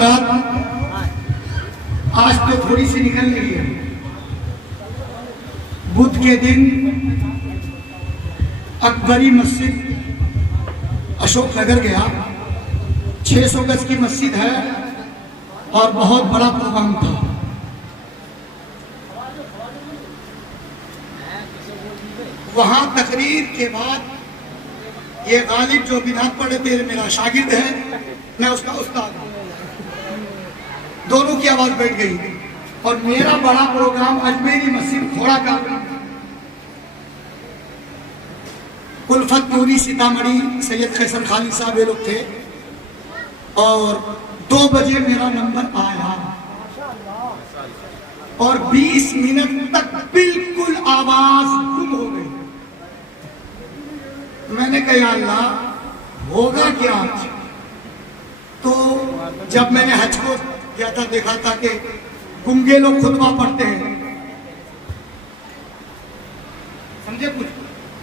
حضرات آج تو تھوڑی سی نکل رہی ہے. بدھ کے دن اکبری مسجد اشوک نگر گیا. 600 گز کی مسجد ہے اور بہت بڑا پروگرام تھا. وہاں تقریر کے بعد یہ غالب جو بنات پڑھے تھے میرا شاگرد ہے, میں اس کا استاد ہوں. دونوں کی آواز بیٹھ گئی اور میرا بڑا پروگرام اجمیری مسجد کھوڑا کا الفت نوری سیتامڑھی سید خیسر خالد صاحب یہ لوگ تھے اور 2 بجے میرا نمبر آیا اور 20 منٹ تک بالکل آواز گم ہو گئی. میں نے کہا یا اللہ ہوگا کیا آج؟ تو جب میں نے حج کو کیا تھا دیکھا تھا کہ گنگے لوگ خطبہ پڑھتے ہیں, سمجھے کچھ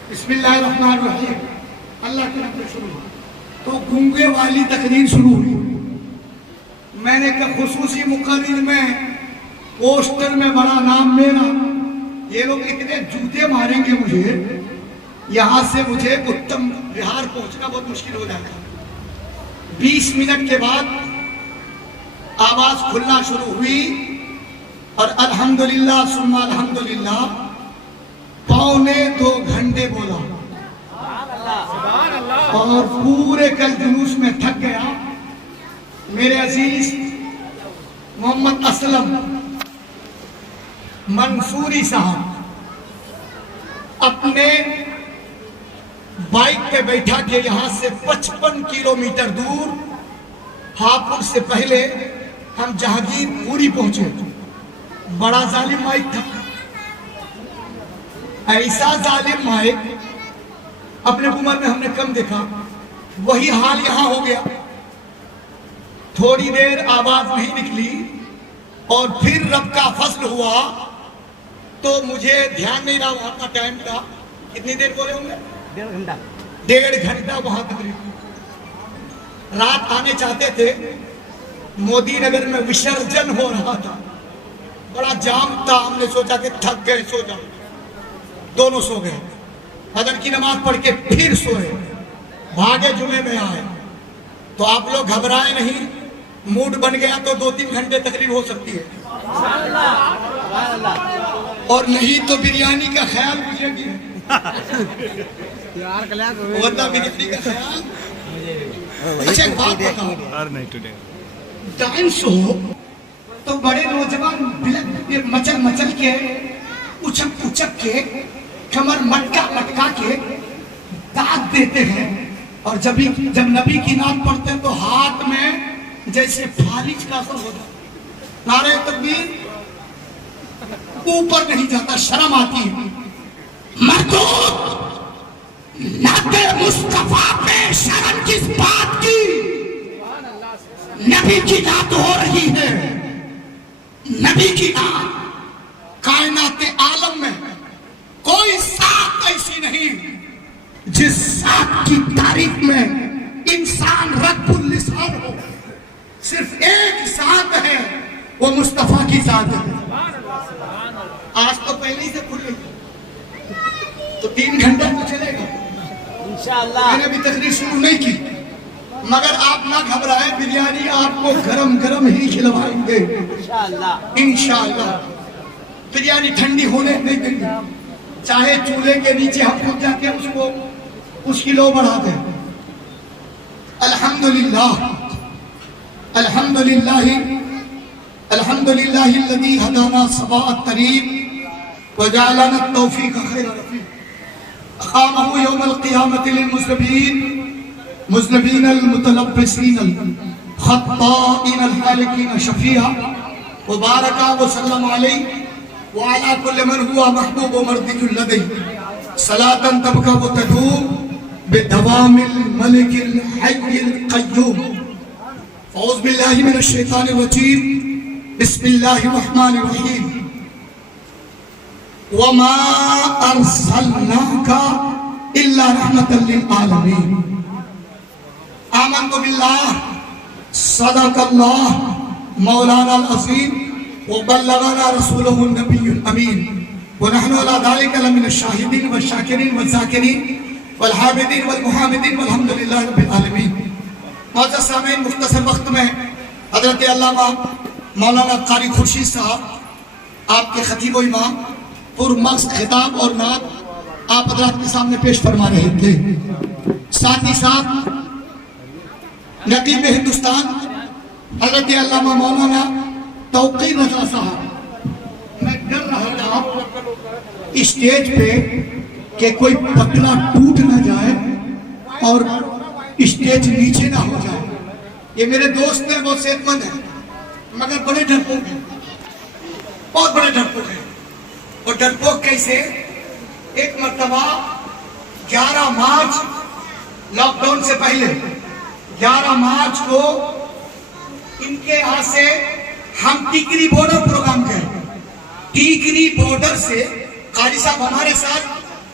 بسم اللہ الرحمن الرحیم اللہ کے نام سے شروع ہوا تو گنگے والی تقریر شروع ہوئی. میں نے کہا خصوصی مقرر میں پوسٹر میں بڑا نام میرا, یہ لوگ اتنے جوتے ماریں گے مجھے, یہاں سے مجھے اتم بہار پہنچنا بہت مشکل ہو جائے گا. 20 منٹ کے بعد آواز کھلنا شروع ہوئی اور الحمدللہ ثم الحمدللہ 1.25 گھنٹے بولا اور پورے کل جلوس میں تھک گیا. میرے عزیز محمد اسلم منصوری صاحب اپنے بائک پہ بیٹھا کے یہاں سے 55 کلومیٹر دور ہاپوڑ سے پہلے ہم جہانگیر پوری پہنچے. بڑا ظالم مائک تھا, ایسا ظالم مائک اپنے عمر میں ہم نے کم دیکھا. وہی حال یہاں ہو گیا. تھوڑی دیر آواز نہیں نکلی اور پھر رب کا فضل ہوا تو مجھے دھیان نہیں رہا وہاں کا ٹائم کا. کتنی دیر بولے ہوں گے؟ 1.5 گھنٹہ وہاں تقریر. رات آنے چاہتے تھے, مودی نگر میں وسرجن ہو رہا تھا, بڑا جام تھا. ہم نے سوچا کہ تھک گئے سو جاؤ, دونوں سو گئے. فجر کی نماز پڑھ کے پھر سوئے, بھاگے جمعے میں آئے. تو آپ لوگ گھبرائے نہیں, موڈ بن گیا تو 2-3 گھنٹے تقریر ہو سکتی ہے اور نہیں تو بریانی کا خیال مجھے بھی ہے. ورنہ بریانی کا خیال. اچھا ایک بات بتاؤ, ڈانس ہو تو بڑے نوجوان مچل مچل کے اچک اچک کے کمر مٹکا مٹکا کے داد دیتے ہیں اور جب نبی کی نام پڑھتے ہیں تو ہاتھ میں جیسے فالج کا اثر ہو جاتا. نعرہ تکبیر اوپر نہیں جاتا, شرم آتی ہے. مردود نعت مصطفیٰ پہ شرم کس بات کی؟ نبی کی نعت ہو رہی ہے. نبی کی نعت کائنات عالم میں کوئی ذات ایسی نہیں جس ذات کی تعریف میں انسان رب اللسان ہو. صرف ایک ذات ہے, وہ مصطفیٰ کی ذات ہے. آج تو پہلے سے کھلی تو 3 گھنٹے تو چلے گا انشاءاللہ. میں نے ابھی تقریر شروع نہیں کی مگر آپ نہ گھبرائیں, بریانی آپ کو گرم گرم ہی کھلوائیں گے انشاءاللہ. بریانی ٹھنڈی ہونے نہیں دیں گے, چاہے چولہے کے نیچے ہم خود جا کے اس کی لو بڑھا دیں. الحمدللہ الحمدللہ الحمدللہ الذی ہدانا سواء الطریق وجعلنا التوفیق خیر رفیق. اقامہ یوم القیامت للمذنبین المتلبسین الخطائین الحالکین شفیعا وبارکا وسلم علیہ وعلى كل من هو محبوب ومرضي لديه صلاة تبقى وتدوم بدوام الملك الحي القيوم. فأعوذ بالله من الشيطان الرجيم. بسم الله الرحمن الرحيم. وما أرسلناك إلا رحمة للعالمين. آمنت بالله صدق اللہ مولانا العظیم وبلغنا رسوله النبی الامین ونحن على ذلك لمن الشاہدین والشاکرین والذاکرین والحامدین والمحامدین والحمد للہ رب العالمین. معزز سامعین، مختصر وقت میں حضرت علامہ مولانا قاری خورشید صاحب آپ کے خطیب و امام پرمغز خطاب اور نعت آپ حضرات کے سامنے پیش فرما رہے تھے. ساتھ ہی ساتھ نقیب ہندوستان حضرت علامہ مولانا توقیر رضا صاحب، میں ڈر رہا تھا اسٹیج پہ کہ کوئی پتلا ٹوٹ نہ جائے اور اسٹیج نیچے نہ ہو جائے. یہ میرے دوست ہیں، بہت صحت مند ہیں مگر بڑے ڈرپوک ہیں، بہت بڑے ڈرپوک ہیں. اور ڈرپوک کیسے؟ ایک مرتبہ 11 مارچ لاک ڈاؤن سے پہلے 11 مارچ کو ان کے یہاں سے ہم ٹیکری بارڈر پروگرام کریں. ٹیکری بارڈر سے قاری صاحب ہمارے ساتھ،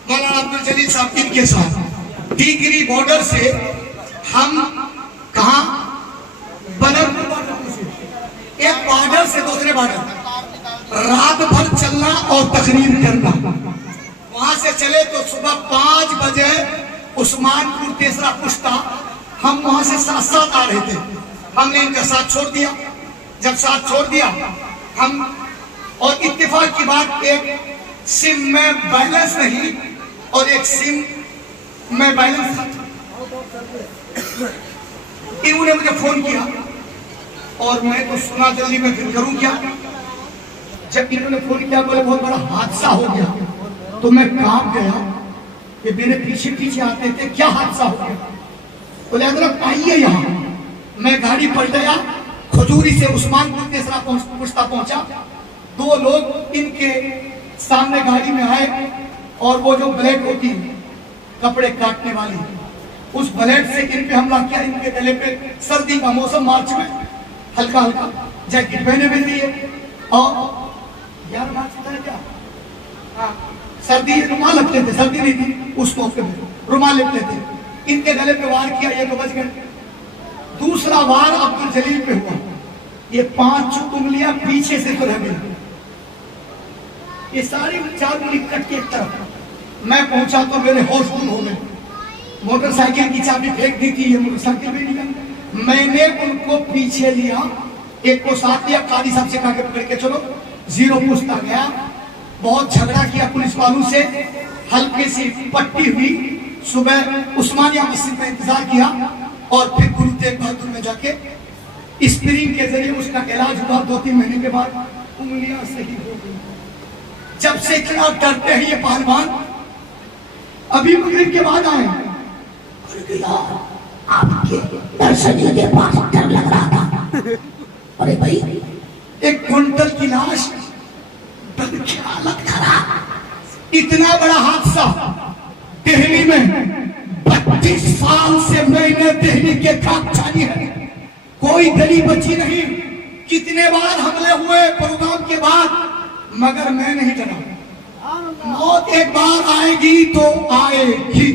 مولانا عبدالجلیل صاحب ان کے ساتھ، ٹیکری بارڈر سے ہم کہاں بنرپور بارڈر سے ایک بارڈر سے دوسرے بارڈر رات بھر چلنا اور تقریر کرنا. وہاں سے چلے تو صبح 5 بجے عثمان پور تیسرا پشتہ، ہم وہاں سے ساتھ آ رہے تھے. ہم نے ان کا ساتھ چھوڑ دیا. جب ساتھ چھوڑ دیا ہم، اور اتفاق کی بات ایک سم میں بیلنس نہیں اور ایک سم میں بیلنس تھا. انہوں نے مجھے فون کیا اور میں تو سنا جلدی میں پھر کروں کیا. جب انہوں نے فون کیا بولے بہت بڑا حادثہ ہو گیا، تو میں کانپ گیا کہ میرے پیچھے پیچھے آتے تھے، کیا حادثہ ہو گیا؟ بولے حضرت آئیے یہاں. میں گاڑی پڑ گیا، کھجوری سے عثمان پور تیسرا پشتہ پہنچا. 2 لوگ ان کے سامنے گاڑی میں آئے اور وہ جو بلیڈ ہوتی کپڑے کاٹنے والی، اس بلیڈ سے ان پہ حملہ کیا. ان کے گلے پہ، سردی کا موسم مارچ میں، ہلکا ہلکا جیکٹ پہنے بھی دیے اور 11 مارچ ہوتا ہے کیا، سردی رومال لگتے تھے، سردی نہیں تھی اس موقع میں، رومال لگتے تھے. ان کے گلے پہ وار کیا، یہ تو بچ گئے. دوسرا وار عبدالجلیل پہ ہوا، یہ 5 انگلیاں پیچھے سے تو رہ گئی. یہ ساری 4 انگلی کٹ کے ایک طرف. میں پہنچا تو میرے ہوش گم ہو گئے. موٹر سائیکل کی چابی پھینک دی تھی، یہ موٹر سائیکل بھی نکل. میں نے ان کو پیچھے لیا، ایک کو ساتھ لیا، قاضی صاحب سے کہا کہ پکڑ کے چلو. 0 پوچھتا گیا، بہت جھگڑا کیا پولیس والوں سے، ہلکی سی پٹی ہوئی. صبح عثمانیہ مسجد میں انتظار کیا اور پھر گرو تیغ بہادر میں جا کے اسپرنگ کے ذریعے اس کا علاج ہوا. 2-3 مہینے کے بعد انگلیاں صحیح ہو گئی. جب سے اتنا ڈرتے ہیں یہ پہلوان، ابھی مغرب کے بعد آئے. آپ کے درشنی کے پاس ڈر لگ رہا تھا. ارے بھائی، 1 کوئنٹل کی لاش، بد خیالت خراب. اتنا بڑا حادثہ دہلی میں 32 سال سے میں نے دہلی کے کھاک چھانی ہے، کوئی گلی بچی نہیں. کتنے بار حملے ہوئے پروگرام کے بعد، مگر میں نہیں ڈرا. موت ایک بار آئے گی تو آئے گی.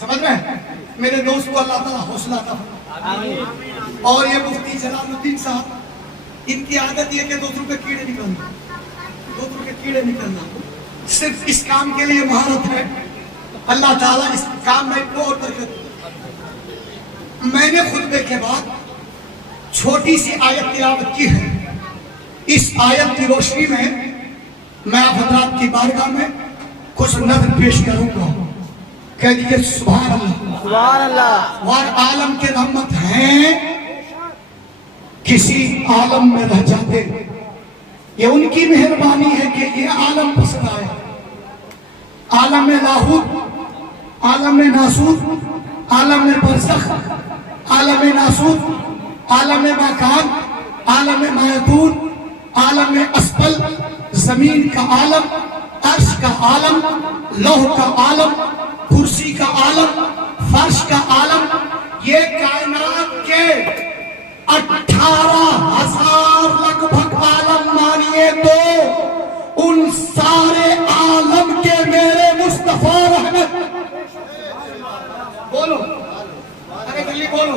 سمجھ رہے میرے دوست کو اللہ تعالیٰ حوصلہ عطا فرمائے. اور یہ مفتی جلال الدین صاحب، ان کی عادت یہ کہ دوسروں کے کیڑے نکلنا، دوسروں کے کیڑے نکلنا. صرف اس کام کے لیے مہارت ہے. اللہ تعالیٰ اس کام میں کو اور برکت. میں نے خطبے کے بعد چھوٹی سی آیت تلاوت کی ہے. اس آیت کی روشنی میں میں آپ حضرات کی بارگاہ میں کچھ نظر پیش کروں گا. کہہ دیجئے سبحان اللہ. سبحان اللہ. اور عالم کے رحمت ہیں، کسی عالم میں رہ جاتے. یہ ان کی مہربانی ہے کہ یہ عالم پسند آئے. عالم لاہوت، عالم ناسوت، عالم برزخ، عالم ناسوت، عالم مکان، عالم مایتون، عالم اسفل، زمین کا عالم، عرش کا عالم، لوح کا عالم، کرسی کا عالم، فرش کا عالم. یہ کائنات کے 18,000 لگ بھگ عالم مانیے تو ان سارے عالم کے میرے مصطفیٰ رحمت. بولو، ارے جلدی بولو.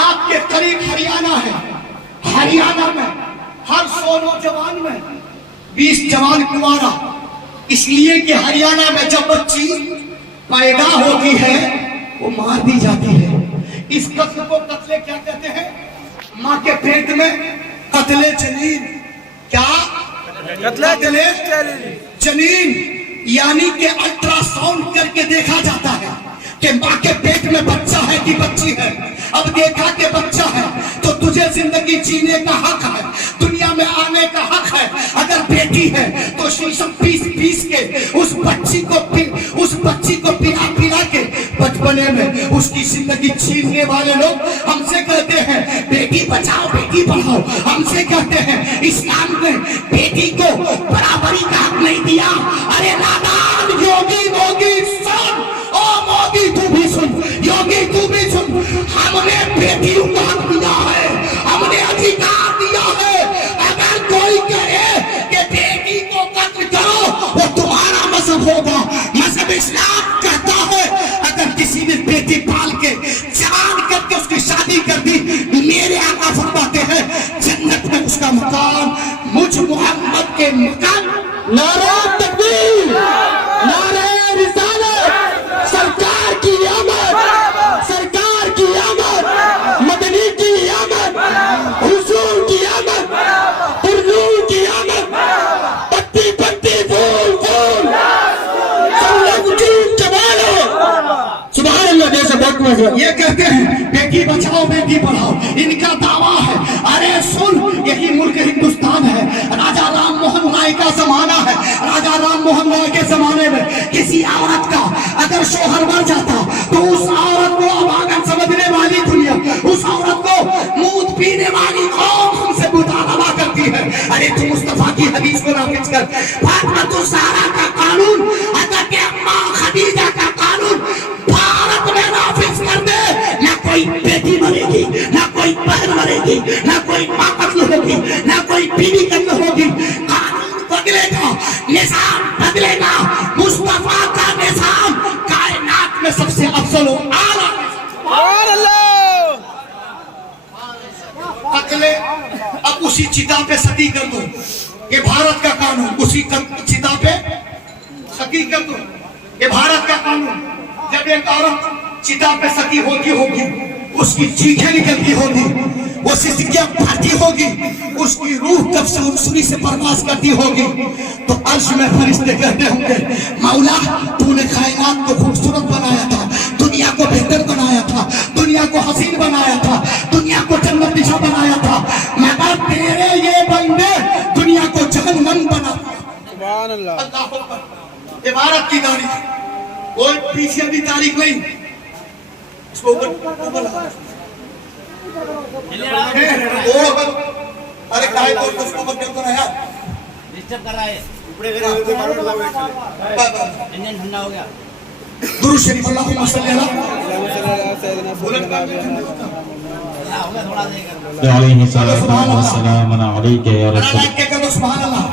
آپ کے قریب ہریانہ ہے. ہریانہ میں ہر 100 نوجوان میں 20 جوان کنوارا. اس لیے کہ ہریانہ میں جب بچی پیدا ہوتی ہے وہ مار دی جاتی ہے. اس قتل کو قتل کیا کہتے ہیں؟ ماں کے پیٹ میں قتل جنین. کیا؟ قتل جنین. یعنی کہ الٹرا ساؤنڈ کر کے دیکھا جاتا ہے کہ ماں کے پیٹ میں بچہ ہے کہ بچی ہے. اب دیکھا کہ بچہ ہے تو تجھے زندگی جینے کا حق ہے, دنیا میں آنے کا حق ہے. اگر بیٹی ہے تو شیشم پیس کے اس بچی کو پلا کے بچپنے میں اس کی زندگی چھیننے والے لوگ ہم سے کہتے ہیں بیٹی بچاؤ بیٹی پڑھاؤ. ہم سے کہتے ہیں اسلام نے بیٹی کو برابری کا حق نہیں دیا. ارے نادان یوگی موگی سن, او موگی تو بھی سن, یوگی تو بھی سن. ہم نے بیٹیوں کو حق دیا ہے, ہم نے ادھیکار دیا ہے. اگر کوئی کہے کہ بیٹی کو قتل کرو وہ تمہارا مذہب ہوگا. مذہب اسلام کہتا ہے اگر کسی نے بیٹی پال کے جوان کر کے اس کی شادی کر دی, میرے آقا فرماتے ہیں جنت میں اس کا مقام مجھ محمد کے مقام. نعرہ تکبیر, نعرہ رسالت, سرکار کی آمد, سرکار کی آمد, مدنی کی آمد, حضور کی آمد, پرنور کی آمد, پتی پتی پھول پھول, سب وجود جمالو. سبحان اللہ. جیسے بہت مزہ. یہ کہتے ہیں بیٹی بچاؤ بیٹی پڑھاؤ, ان کا دعویٰ ہے. ارے سن, یہی ملک ہندوستان ہے. راجا رام موہن رائے کا زمانہ ہے. راجا رام موہن رائے کے زمانے میں کسی عورت کا اگر شوہر مر جاتا تو اس عورت کو اباگن سمجھنے والی دنیا, اس عورت کو مود پینے والی قوم ہم سے مطالبہ کرتی ہے. ارے تو مصطفیٰ کی حدیث کو نافذ کر. فاطمہ الزہرا کا قانون, حضرت اماں خدیجہ کا قانون بھارت میں نافذ کر دے. نہ کوئی بیٹی مرے گی, نہ کوئی بہن مرے گی, نہ کوئی ماں قتل ہوگی, نہ کوئی بیوی قتل ہوگی. قانون بدلے گا, نظام بدلے گا. مصطفیٰ کا نظام کائنات میں سب سے افضل و اعلیٰ. قتل اب اسی چتا پہ ستی کر دو, یہ بھارت کا قانون. اسی چتا پہ ستی کر دو, یہ بھارت کا قانون. جب ایک عورت چتا پہ ستی ہوتی ہوگی, اس کی چیخیں نکلتی ہوگی, وہ سسکیاں پھاٹی ہوگی, اس کی روح کب سے انسانی سے پرواز کرتی ہوگی, تو عرش میں فرشتے کہتے ہوں گے مولا تو نے کائنات کو خوبصورت بنایا تھا, دنیا کو بہتر بنایا تھا, دنیا کو حسین بنایا تھا, دنیا کو جنت نشاں بنایا تھا, مگر تیرے یہ بندے دنیا کو جہنم بنا دیا. سبحان اللہ. اللہ اکبر. عبارت کی تاریخ کوئی پیچھے بھی تاریخ نہیں. اس کو اوپر ارے کائی کو اس کو اوپر کر رہا ہے, ڈسٹرب کر رہا ہے. انجن ٹھنڈا ہو گیا. درود شریف اللہم صلی اللہ تھوڑا دے علیہ السلام علیکہ یا رسول اللہ. سبحان اللہ.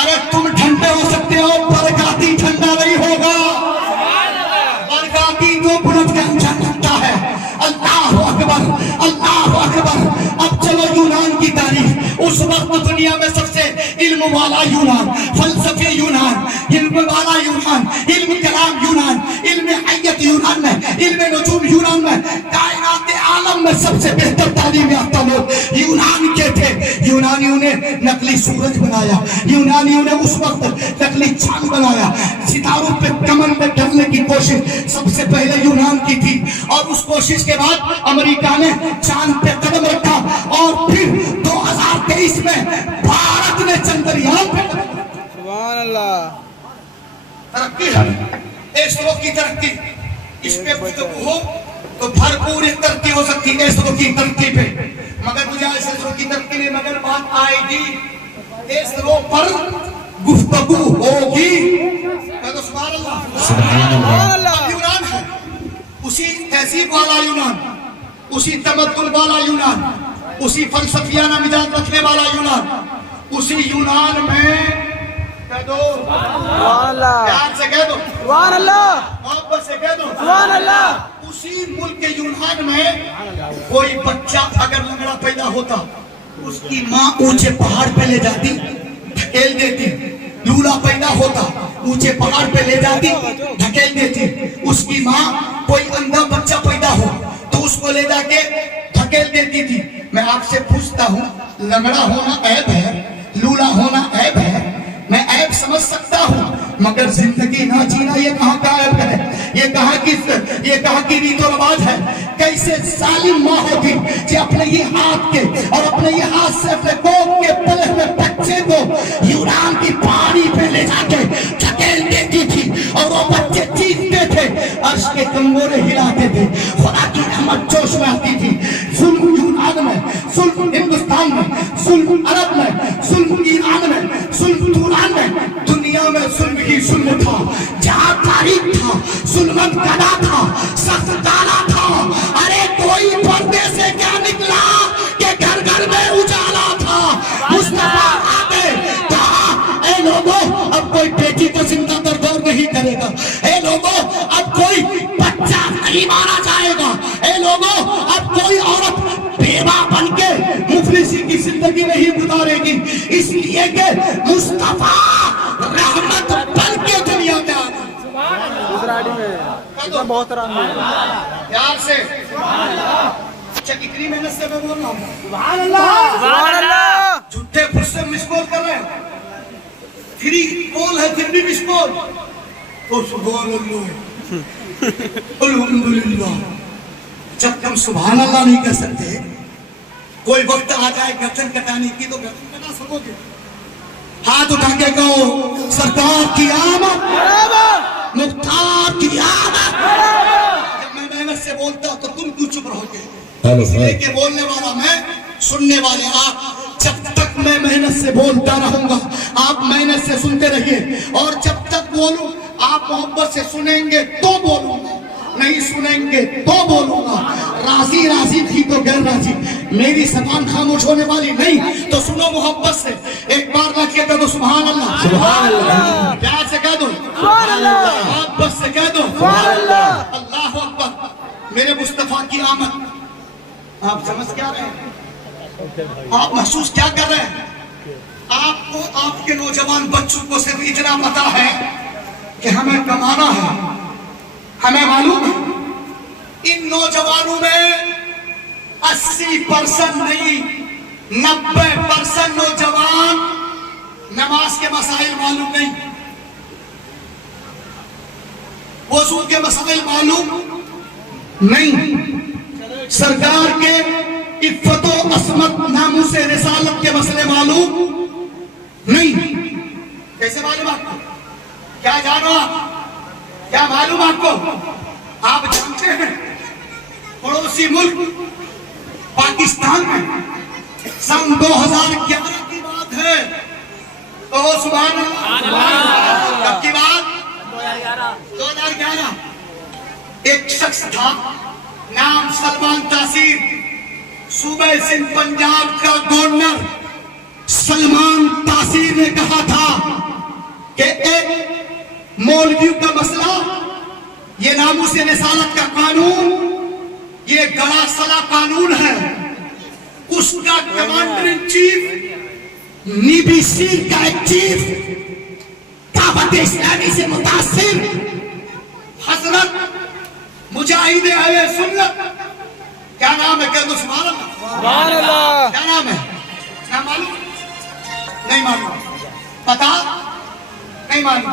ارے تم ٹھنڈے ہو سکتے ہو, برکاتی ٹھنڈا نہیں ہوگا. برکاتی تو بلند کا انجن ٹھنڈا ہے. اللہ اکبر, اللہ اکبر. اب چلو یونان کی تاریخ. اس وقت دنیا میں سب سے علم والا یونان, فلسفے یونان, علم والا یونان, علم کلام یونان, علم حیت یونان میں, علم نجوم یونان میں, کائنات عالم میں سب سے بہتر تعلیم یافتہ لوگ یونان کے تھے. یونانیوں نے نقلی سورج بنایا, یونانیوں نے اس وقت نقلی چاند بنایا, ستاروں پہ کمر میں ڈالنے کی کوشش سب سے پہلے یونان کی تھی. اور اس کوشش کے بعد امریکہ نے چاند پہ قدم رکھا, اور پھر 2023 میں بھارت نے چندریان پہ قدم رکھا. سبحان اللہ. ترقی ہے, ایسرو کی ترقی. اس پہ گفتگو ہو تو بھرپور ایک ترقی ہو سکتی ہے ایسرو کی ترقی پہ, مگر مجھے ایسرو کی ترقی نہیں, مگر بات آئے گی ایسرو پر گفتگو ہوگی. سبحان اللہ. سبحان اللہ. اب یونان ہے, اسی تہذیب والا یونان, اسی تمدن والا یونان, اسی فلسفیانہ مزاج رکھنے والا یونان. اسی یونان میں کہہ دو سبحان اللہ پیار سے کہہ دو سبحان اللہ محبت سے کہہ دو سبحان اللہ. اسی ملک کے یونان میں کوئی بچہ اگر لنگڑا پیدا ہوتا اس کی ماں اونچے پہاڑ پہ لے جاتی دھکیل دیتی. لولا پیدا ہوتا اونچے پہاڑ پہ لے جاتی دھکیل دیتی. اس کی ماں کوئی اندھا بچہ پیدا ہو تو اس کو لے جا کے دھکیل دیتی تھی. میں آپ سے پوچھتا ہوں لنگڑا ہونا عیب ہے لولا ہونا عیب ہے میں عیب سمجھ سکتا ہوں مگر زندگی نہ جینا یہ کہاں کا عیب ہے یہ کہاں کی ریت و رواج ہے. کیسے ظالم ماں ہوگی کہ اپنے ہی ہاتھ کے اور اپنے ہی ہاتھ سے اپنے کوکھ کے پلے ہوئے بچے کو یونان کی پہاڑی پہ لے جا کے دھکیل دیتی تھی اور وہ بچے چیختے تھے عرش کے کنگورے ہلاتے تھے. خدا کی رحمت جوش میں آتی تھی. ظلم یونان میں ظلم ہندوستان میں ظلم عرب میں ظلم ایران میں ظلم توران میں دنیا میں ظلم ہی ظلم تھا. جہاں تاریخ تھا ظلمت گدا تھا سخت دانا تھا. ارے کوئی پردے سے کیا نکلا کہ گھر گھر میں اجالا تھا. مصطفیٰ آگے کہا اے لوگوں اب کوئی بیٹی کو زندہ دردور نہیں کرے گا. اے لوگوں اب کوئی بچہ نہیں مارا جائے گا. اے لوگوں اب کوئی عورت بیوہ بن کے مفلسی کی زندگی نہیں گزارے گی. اس لیے کہ مصطفیٰ رحمت بن کے دنیا میں آ گئی. دوسرا آئی ڈی میں اتنا بہت طرح پیار سے اچھا اتنی محنت سے میں بول رہا ہوں سبحان اللہ سبحان اللہ. جھوٹے خود سے مس کال کر رہے ہیں فری کال ہے پھر بھی مس کال. تو سبحان اللہ الحمدللہ. جب تم سبحان اللہ نہیں کہہ سکتے کوئی وقت آ جائے گردن کٹانے کی تو گردن کٹا سکو گے. ہاتھ اٹھا کے کہو سرکار کی آمد مختار کی آمد. جب میں محنت سے بولتا تو تم کیوں چپ رہو گے؟ اس لیے کہ بولنے والا میں سننے والے آپ. جب تک میں محنت سے بولتا رہوں گا آپ محنت سے سنتے رہیے اور جب تک بولوں آپ محبت سے سنیں گے تو بولوں گا نہیں سنیں گے تو بولوں گا. راضی راضی نہیں تو غیر راضی. میری زبان خاموش ہونے والی نہیں تو سنو محبت سے. ایک بار نہ کہہ دو سبحان اللہ سبحان اللہ. پیار سے کہہ دو سبحان اللہ. محبت سے کہہ دو سبحان اللہ. اللہ اکبر. میرے مصطفیٰ کی آمد آپ سمجھ کیا رہے ہیں آپ محسوس کیا کر رہے ہیں. آپ کو آپ کے نوجوان بچوں کو صرف اتنا پتا ہے کہ ہمیں کمانا ہے. ہمیں معلوم ہے ان نوجوانوں میں 80% نہیں 90% نوجوان نماز کے مسائل معلوم نہیں وضو کے مسائل معلوم نہیں سرکار کے عفت و عصمت ناموس رسالت کے مسئلے معلوم نہیں. کیسے معلوم آپ کو کیا جانو آپ کیا معلوم آپ کو آپ جانتے ہیں پڑوسی ملک پاکستان میں سن 2011 کی بات ہے تو سبحان اللہ. کب کی بات 2011. ایک شخص تھا نام سلمان تاثیر صوبہ سندھ پنجاب کا گورنر سلمان تاثیر نے کہا تھا کہ ایک مولویوں کا مسئلہ یہ ناموس رسالت کا قانون یہ گڑا سلا قانون ہے. اس کا کمانڈر ان چیف نیبی سی کا ایک چیف دعوت اسلامی سے متاثر حضرت مجاہد اہل سنت کیا نام ہے کہہ دو سبحان اللہ سبحان اللہ. کیا نام ہے نام معلوم نہیں معلوم پتا نہیں معلوم.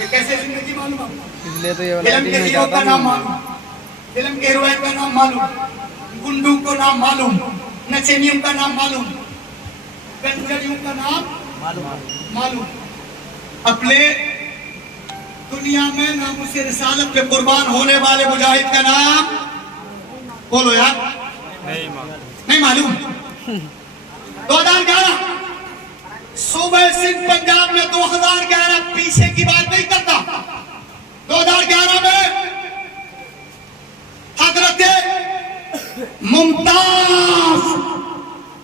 یہ کیسے زندگی معلوم آپ اس لیے تو یہ والا فلم ٹیم کے میں ہیرو جاتا کا نام ہوں. معلوم فلم کے ہیروئن کا نام معلوم گنڈوں کو نام معلوم نچنیوں کا نام معلوم کنجریوں کا نام معلوم. اپنے دنیا میں ناموس رسالت پہ قربان ہونے والے مجاہد کا نام بولو یار نہیں معلوم. 2011 صوبہ سندھ پنجاب میں 2011 پیچھے کی بات نہیں کرتا. 2011 میں حضرت ممتاز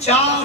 4